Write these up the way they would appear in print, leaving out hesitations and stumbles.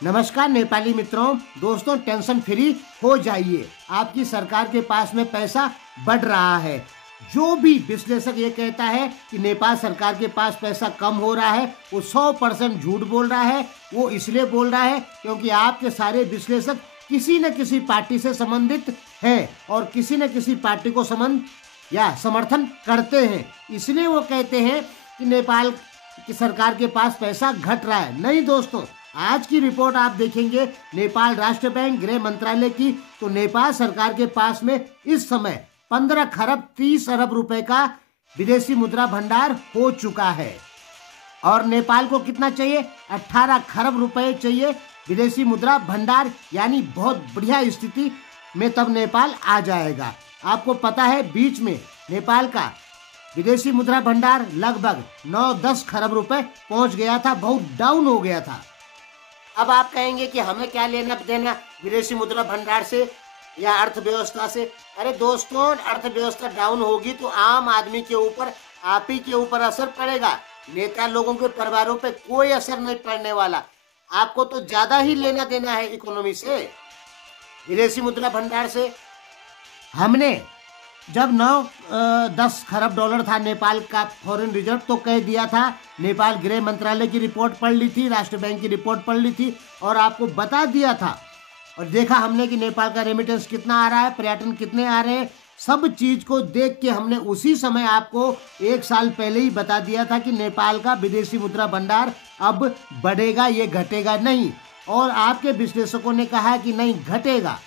नमस्कार नेपाली मित्रों, दोस्तों टेंशन फ्री हो जाइए। आपकी सरकार के पास में पैसा बढ़ रहा है। जो भी विश्लेषक ये कहता है कि नेपाल सरकार के पास पैसा कम हो रहा है, वो 100% झूठ बोल रहा है। वो इसलिए बोल रहा है क्योंकि आपके सारे विश्लेषक किसी न किसी पार्टी से संबंधित हैं और किसी न किसी पार्टी को संबंध या समर्थन करते हैं। इसलिए वो कहते हैं कि नेपाल की सरकार के पास पैसा घट रहा है। नहीं दोस्तों, आज की रिपोर्ट आप देखेंगे नेपाल राष्ट्र बैंक गृह मंत्रालय की, तो नेपाल सरकार के पास में इस समय 15 खरब 30 अरब रुपए का विदेशी मुद्रा भंडार हो चुका है। और नेपाल को कितना चाहिए? 18 खरब रुपए चाहिए विदेशी मुद्रा भंडार, यानी बहुत बढ़िया स्थिति में तब नेपाल आ जाएगा। आपको पता है बीच में नेपाल का विदेशी मुद्रा भंडार लगभग 9-10 खरब रुपए पहुंच गया था, बहुत डाउन हो गया था। अब आप कहेंगे कि हमें क्या लेना देना विदेशी मुद्रा भंडार से या अर्थव्यवस्था से। अरे दोस्तों, अर्थव्यवस्था डाउन होगी तो आम आदमी के ऊपर, आप ही के ऊपर असर पड़ेगा। नेता लोगों के परिवारों पे कोई असर नहीं पड़ने वाला। आपको तो ज्यादा ही लेना देना है इकोनॉमी से, विदेशी मुद्रा भंडार से। हमने जब 9-10 खरब डॉलर था नेपाल का फॉरेन रिजर्व, तो कह दिया था। नेपाल गृह मंत्रालय की रिपोर्ट पढ़ ली थी, राष्ट्र बैंक की रिपोर्ट पढ़ ली थी और आपको बता दिया था। और देखा हमने कि नेपाल का रेमिटेंस कितना आ रहा है, पर्यटन कितने आ रहे हैं। सब चीज को देख के हमने उसी समय आपको 1 साल पहले ही बता दिया था कि नेपाल का विदेशी मुद्रा भंडार अब बढ़ेगा, ये घटेगा नहीं। और आपके विश्लेषकों ने कहा कि नहीं, घटेगा।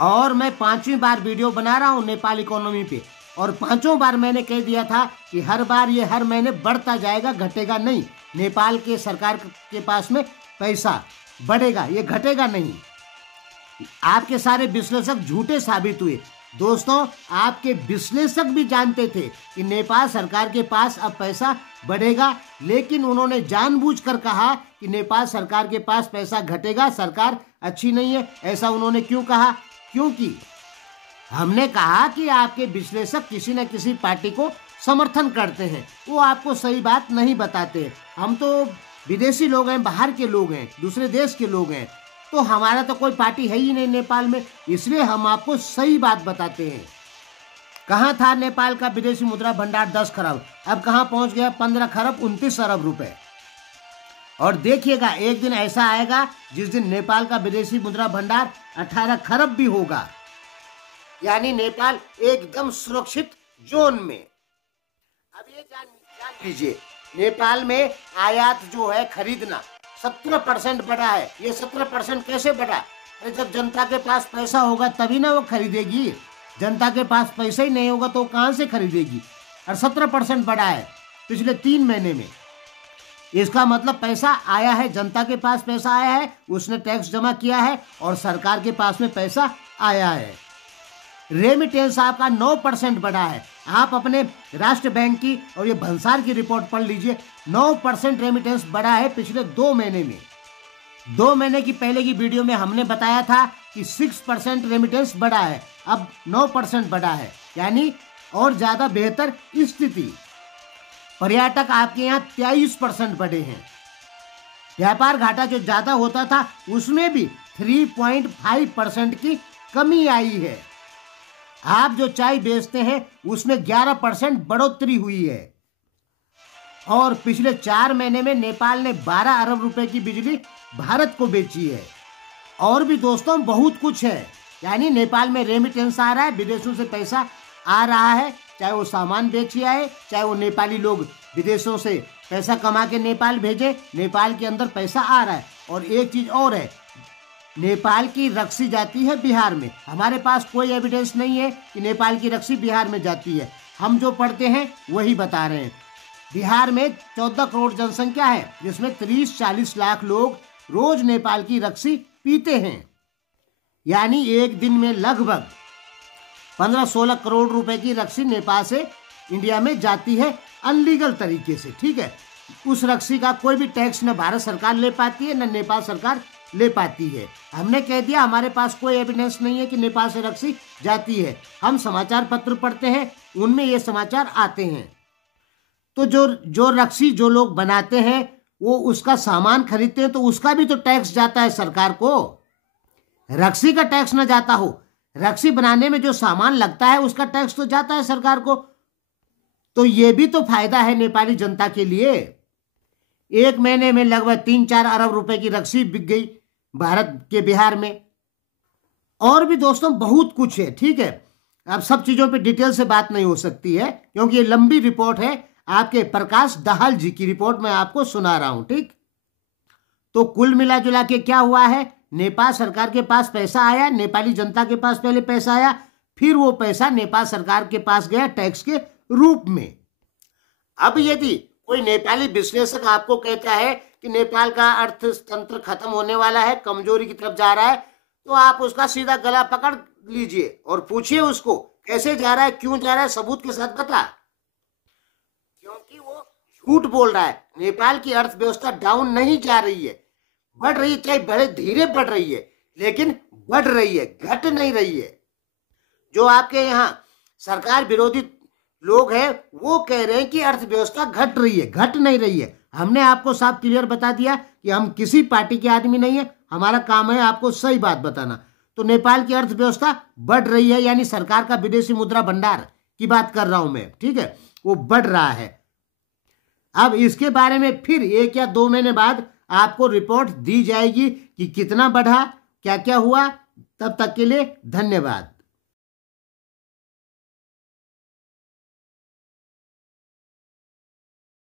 और मैं 5वीं बार वीडियो बना रहा हूँ नेपाल इकोनॉमी पे, और 5वां बार मैंने कह दिया था कि हर बार ये हर महीने बढ़ता जाएगा, घटेगा नहीं। नेपाल के सरकार के पास में पैसा बढ़ेगा, ये घटेगा नहीं। आपके सारे विश्लेषक झूठे साबित हुए। दोस्तों, आपके विश्लेषक भी जानते थे कि नेपाल सरकार के पास अब पैसा बढ़ेगा, लेकिन उन्होंने जानबूझकर कहा कि नेपाल सरकार के पास पैसा घटेगा, सरकार अच्छी नहीं है। ऐसा उन्होंने क्यों कहा? क्योंकि हमने कहा कि आपके विश्लेषक किसी न किसी पार्टी को समर्थन करते हैं, वो आपको सही बात नहीं बताते। हम तो विदेशी लोग हैं, बाहर के लोग हैं, दूसरे देश के लोग हैं, तो हमारा तो कोई पार्टी है ही नहीं नेपाल में, इसलिए हम आपको सही बात बताते हैं। कहाँ था नेपाल का विदेशी मुद्रा भंडार? 10 खरब, अब कहाँ पहुंच गया? 15 खरब 29 अरब रुपए। और देखिएगा, एक दिन ऐसा आएगा जिस दिन नेपाल का विदेशी मुद्रा भंडार 18 खरब भी होगा, यानी नेपाल एकदम सुरक्षित जोन में। अब ये जान लीजिए, नेपाल में आयात जो है, खरीदना 17% बढ़ा है। ये 17% कैसे बढ़ा? अरे जब जनता के पास पैसा होगा तभी ना वो खरीदेगी। जनता के पास पैसा ही नहीं होगा तो कहां से खरीदेगी? और 17% बढ़ा है पिछले 3 महीने में। इसका मतलब पैसा आया है, जनता के पास पैसा आया है, उसने टैक्स जमा किया है और सरकार के पास में पैसा आया है। रेमिटेंस आपका 9% बढ़ा है। आप अपने राष्ट्र बैंक की और ये भंसार की रिपोर्ट पढ़ लीजिए, 9% रेमिटेंस बढ़ा है पिछले 2 महीने में। 2 महीने की पहले की वीडियो में हमने बताया था कि 6% रेमिटेंस बढ़ा है, अब 9% बढ़ा है, यानी और ज्यादा बेहतर स्थिति। पर्यटक आपके यहाँ 23% बढ़े हैं। व्यापार घाटा जो ज्यादा होता था उसमें भी 3.5% की कमी आई है। आप जो चाय बेचते हैं उसमें 11% बढ़ोतरी हुई है। और पिछले 4 महीने में नेपाल ने 12 अरब रुपए की बिजली भारत को बेची है। और भी दोस्तों बहुत कुछ है, यानी नेपाल में रेमिटेंस आ रहा है, विदेशों से पैसा आ रहा है, चाहे वो सामान बेचिए आए, चाहे वो नेपाली लोग विदेशों से पैसा कमा के नेपाल भेजे, नेपाल के अंदर पैसा आ रहा है। और एक चीज और है, नेपाल की रक्सी जाती है बिहार में। हमारे पास कोई एविडेंस नहीं है कि नेपाल की रक्सी बिहार में जाती है, हम जो पढ़ते हैं वही बता रहे हैं। बिहार में 14 करोड़ जनसंख्या है, जिसमें 30-40 लाख लोग रोज नेपाल की रक्सी पीते हैं, यानी एक दिन में लगभग 15-16 करोड़ रुपए की रक्सी नेपाल से इंडिया में जाती है अनलीगल तरीके से। ठीक है, उस रक्सी का कोई भी टैक्स न भारत सरकार ले पाती है, न नेपाल सरकार ले पाती है। हमने कह दिया हमारे पास कोई एविडेंस नहीं है कि नेपाल से रक्सी जाती है। हम समाचार पत्र पढ़ते हैं, उनमें ये समाचार आते हैं। तो जो रक्सी जो लोग बनाते हैं वो उसका सामान खरीदते हैं तो उसका भी तो टैक्स जाता है सरकार को। रक्सी का टैक्स ना जाता हो, रक्सी बनाने में जो सामान लगता है उसका टैक्स तो जाता है सरकार को। तो ये भी तो फायदा है नेपाली जनता के लिए। एक महीने में लगभग 3-4 अरब रुपए की रक्सी बिक गई भारत के बिहार में। और भी दोस्तों बहुत कुछ है, ठीक है। अब सब चीजों पे डिटेल से बात नहीं हो सकती है क्योंकि ये लंबी रिपोर्ट है। आपके प्रकाश दाहाल जी की रिपोर्ट मैं आपको सुना रहा हूं, ठीक। तो कुल मिला जुला के क्या हुआ है, नेपाल सरकार के पास पैसा आया, नेपाली जनता के पास पहले पैसा आया, फिर वो पैसा नेपाल सरकार के पास गया टैक्स के रूप में। अब यदि कोई नेपाली विश्लेषक आपको कहता है कि नेपाल का अर्थतंत्र खत्म होने वाला है, कमजोरी की तरफ जा रहा है, तो आप उसका सीधा गला पकड़ लीजिए और पूछिए उसको कैसे जा रहा है, क्यों जा रहा है, सबूत के साथ बता। क्योंकि वो झूठ बोल रहा है। नेपाल की अर्थव्यवस्था डाउन नहीं जा रही है, बढ़ रही है, चाहे बड़े धीरे बढ़ रही है लेकिन बढ़ रही है, घट नहीं रही है। जो आपके यहाँ सरकार विरोधी लोग हैं वो कह रहे हैं कि अर्थव्यवस्था घट रही है, घट नहीं रही है। हमने आपको साफ क्लियर बता दिया कि हम किसी पार्टी के आदमी नहीं है, हमारा काम है आपको सही बात बताना। तो नेपाल की अर्थव्यवस्था बढ़ रही है, यानी सरकार का विदेशी मुद्रा भंडार की बात कर रहा हूं मैं, ठीक है, वो बढ़ रहा है। अब इसके बारे में फिर 1 या 2 महीने बाद आपको रिपोर्ट दी जाएगी कि कितना बढ़ा, क्या क्या हुआ। तब तक के लिए धन्यवाद।